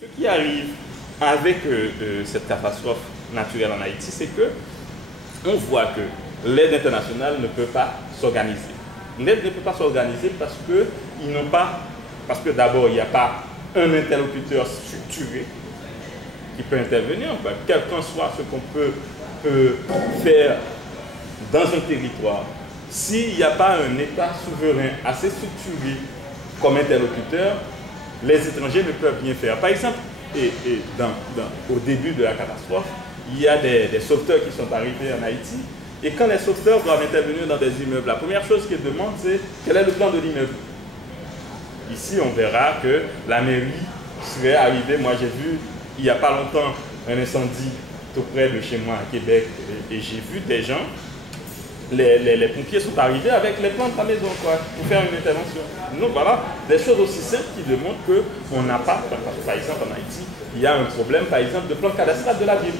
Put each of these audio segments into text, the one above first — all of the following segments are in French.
Ce qui arrive avec cette catastrophe naturelle en Haïti, c'est que on voit que l'aide internationale ne peut pas s'organiser. L'aide ne peut pas s'organiser parce que ils n'ont pas, parce que d'abord il n'y a pas un interlocuteur structuré qui peut intervenir, quel qu'en soit ce qu'on peut faire dans un territoire. S'il n'y a pas un État souverain assez structuré comme interlocuteur, les étrangers ne peuvent rien faire. Par exemple, au début de la catastrophe, il y a des sauveteurs qui sont arrivés en Haïti. Et quand les sauveteurs doivent intervenir dans des immeubles, la première chose qu'ils demandent, c'est quel est le plan de l'immeuble. Ici, on verra que la mairie serait arrivée. Moi, j'ai vu, il n'y a pas longtemps, un incendie tout près de chez moi à Québec. Et j'ai vu des gens, les pompiers sont arrivés avec les plans de la maison pour faire une intervention. Donc voilà, des choses aussi simples qui démontrent qu'on n'a pas, par exemple en Haïti, il y a un problème par exemple de plan cadastral de la ville.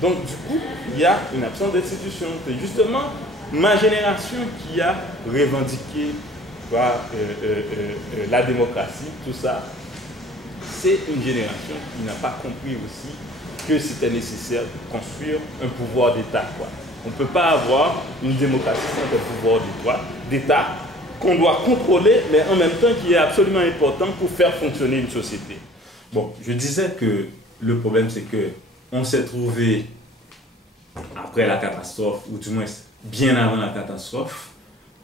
Donc du coup, il y a une absence d'institution. C'est justement ma génération qui a revendiqué la démocratie, tout ça. C'est une génération qui n'a pas compris aussi que c'était nécessaire de construire un pouvoir d'État. On ne peut pas avoir une démocratie sans un pouvoir d'État qu'on doit contrôler, mais en même temps qui est absolument important pour faire fonctionner une société. Bon, je disais que le problème, c'est que on s'est trouvé, après la catastrophe, ou du moins bien avant la catastrophe,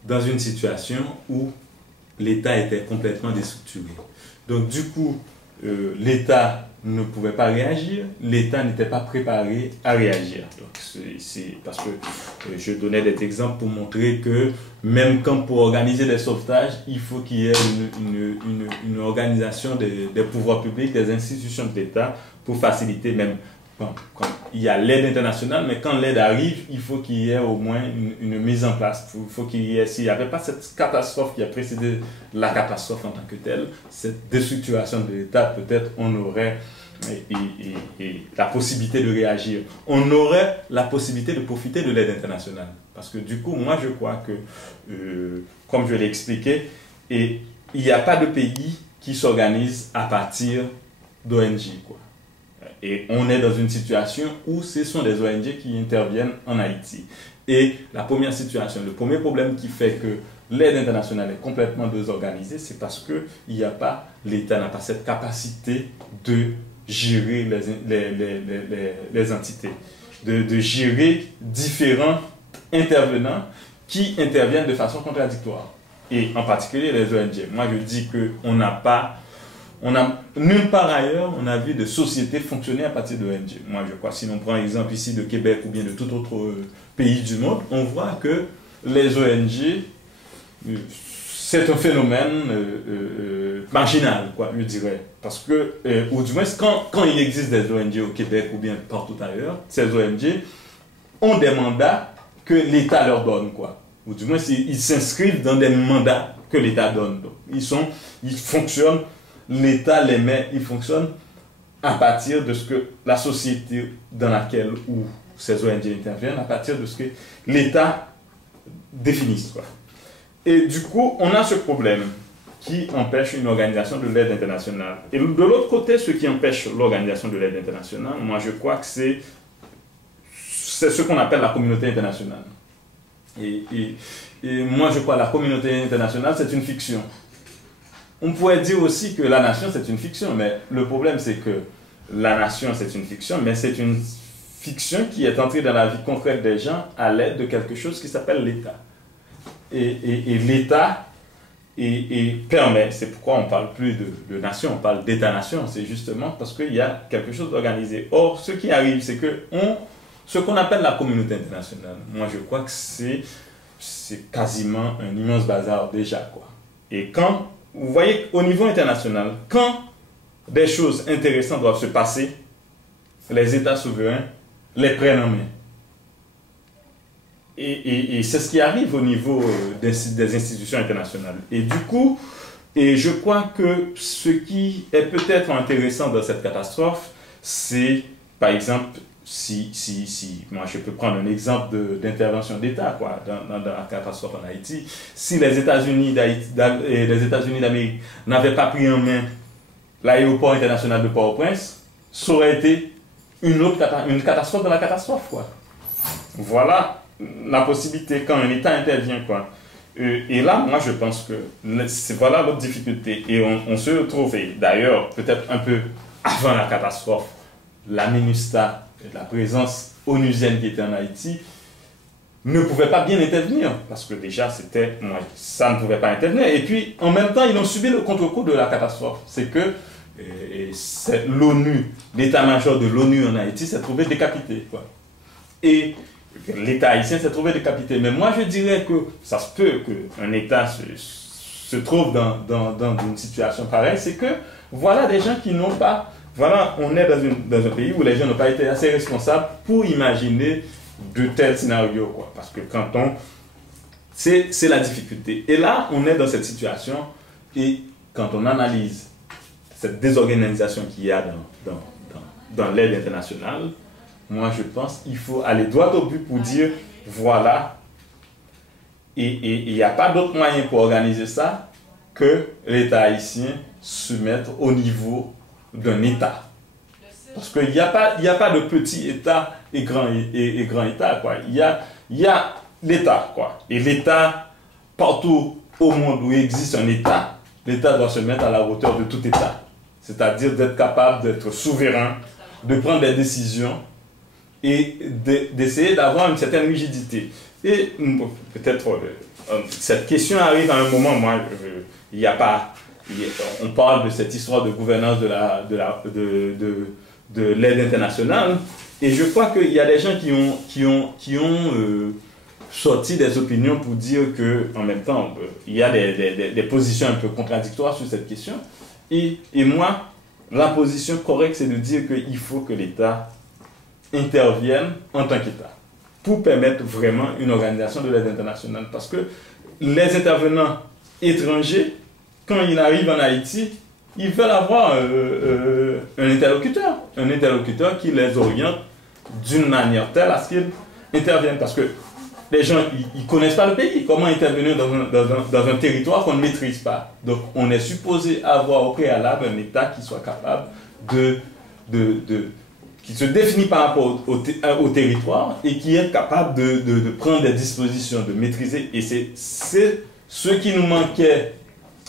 dans une situation où l'État était complètement déstructuré. Donc du coup, l'État ne pouvait pas réagir, l'État n'était pas préparé à réagir. Donc c'est parce que je donnais des exemples pour montrer que même quand pour organiser des sauvetages, il faut qu'il y ait une organisation des pouvoirs publics, des institutions de l'État pour faciliter même. Bon, quand il y a l'aide internationale, mais quand l'aide arrive, il faut qu'il y ait au moins une mise en place. Il faut qu'il y ait, s'il n'y avait pas cette catastrophe qui a précédé la catastrophe en tant que telle, cette déstructuration de l'État, peut-être on aurait la possibilité de réagir. On aurait la possibilité de profiter de l'aide internationale. Parce que du coup, moi je crois que, comme je l'ai expliqué, il n'y a pas de pays qui s'organise à partir d'ONG, Et on est dans une situation où ce sont des ONG qui interviennent en Haïti. Et la première situation, le premier problème qui fait que l'aide internationale est complètement désorganisée, c'est parce que l'État n'a pas cette capacité de gérer les entités, de gérer différents intervenants qui interviennent de façon contradictoire. Et en particulier les ONG. Moi je dis qu'on n'a pas... nulle part ailleurs, on a vu de sociétés fonctionner à partir de ONG. Moi, je crois, si l'on prend l'exemple ici de Québec ou bien de tout autre pays du monde, on voit que les ONG, c'est un phénomène marginal, je dirais. Parce que, ou du moins, quand il existe des ONG au Québec ou bien partout ailleurs, ces ONG ont des mandats que l'État leur donne, Ou du moins, ils s'inscrivent dans des mandats que l'État donne. Donc, ils fonctionnent. L'État les met, ils fonctionnent à partir de ce que la société dans laquelle où ces ONG interviennent, à partir de ce que l'État définisse. Et du coup, on a ce problème qui empêche une organisation de l'aide internationale. Et de l'autre côté, ce qui empêche l'organisation de l'aide internationale, moi je crois que c'est ce qu'on appelle la communauté internationale. Et moi je crois que la communauté internationale, c'est une fiction. On pourrait dire aussi que la nation, c'est une fiction, mais le problème, c'est que la nation, c'est une fiction, mais c'est une fiction qui est entrée dans la vie concrète des gens à l'aide de quelque chose qui s'appelle l'État. Et l'État permet, c'est pourquoi on ne parle plus de nation, on parle d'État-nation, c'est justement parce qu'il y a quelque chose d'organisé. Or, ce qui arrive, c'est que ce qu'on appelle la communauté internationale, moi je crois que c'est quasiment un immense bazar déjà, Et quand vous voyez, au niveau international, quand des choses intéressantes doivent se passer, les États souverains les prennent en main. Et c'est ce qui arrive au niveau des institutions internationales. Et du coup, je crois que ce qui est peut-être intéressant dans cette catastrophe, c'est, par exemple, moi je peux prendre un exemple d'intervention d'État dans la catastrophe en Haïti. Si les États-Unis d'Amérique n'avaient pas pris en main l'aéroport international de Port-au-Prince, ça aurait été une catastrophe dans la catastrophe, quoi. Voilà la possibilité quand un État intervient, quoi. Et là, moi, je pense que voilà l'autre difficulté. Et on se retrouvait, d'ailleurs, peut-être un peu avant la catastrophe, la MINUSTAH, la présence onusienne qui était en Haïti, ne pouvait pas bien intervenir. Parce que déjà, ça ne pouvait pas intervenir. Et puis, en même temps, ils ont subi le contre-coup de la catastrophe. C'est que l'ONU, l'état-major de l'ONU en Haïti s'est trouvé décapité, quoi. Et l'État haïtien s'est trouvé décapité. Mais moi, je dirais que ça se peut qu'un État se trouve dans une situation pareille. C'est que, voilà des gens qui n'ont pas... Voilà, on est dans un pays où les gens n'ont pas été assez responsables pour imaginer de tels scénarios, quoi. Parce que quand on... C'est la difficulté. Et là, on est dans cette situation. Et quand on analyse cette désorganisation qu'il y a dans l'aide internationale, moi, je pense qu'il faut aller droit au but pour dire, voilà, et il n'y a pas d'autre moyen pour organiser ça que l'État haïtien se mettre au niveau d'un État. Parce qu'il n'y a pas de petit État et grand État, quoi. Il y a l'État, quoi. Et l'État, partout au monde où il existe un État, l'État doit se mettre à la hauteur de tout État. C'est-à-dire d'être capable d'être souverain, de prendre des décisions, et d'essayer d'avoir une certaine rigidité. Et peut-être cette question arrive à un moment, moi, il n'y a pas... On parle de cette histoire de gouvernance de l'aide internationale, et je crois qu'il y a des gens qui ont sorti des opinions pour dire qu'en même temps, il y a des positions un peu contradictoires sur cette question. Et moi, la position correcte, c'est de dire qu'il faut que l'État interviennent en tant qu'État pour permettre vraiment une organisation de l'aide internationale. Parce que les intervenants étrangers, quand ils arrivent en Haïti, ils veulent avoir un interlocuteur qui les oriente d'une manière telle à ce qu'ils interviennent. Parce que les gens, ils ne connaissent pas le pays. Comment intervenir dans un territoire qu'on ne maîtrise pas? Donc, on est supposé avoir au préalable un État qui soit capable qui se définit par rapport au territoire et qui est capable de prendre des dispositions, de maîtriser. Et c'est ce qui nous manquait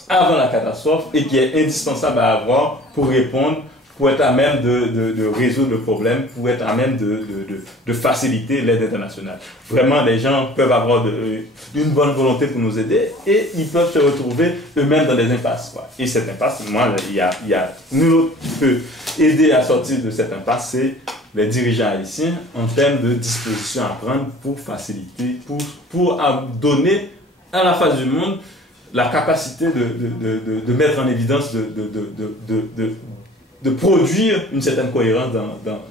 avant la catastrophe et qui est indispensable à avoir pour répondre, pour être à même de résoudre le problème, pour être à même de faciliter l'aide internationale. Vraiment, les gens peuvent avoir une bonne volonté pour nous aider et ils peuvent se retrouver eux-mêmes dans des impasses, quoi. Et cette impasse, moi, il y a nul autre qui peut aider à sortir de cette impasse, c'est les dirigeants haïtiens en termes de dispositions à prendre pour faciliter, pour donner à la face du monde la capacité de mettre en évidence, de produire une certaine cohérence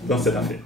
dans cette affaire.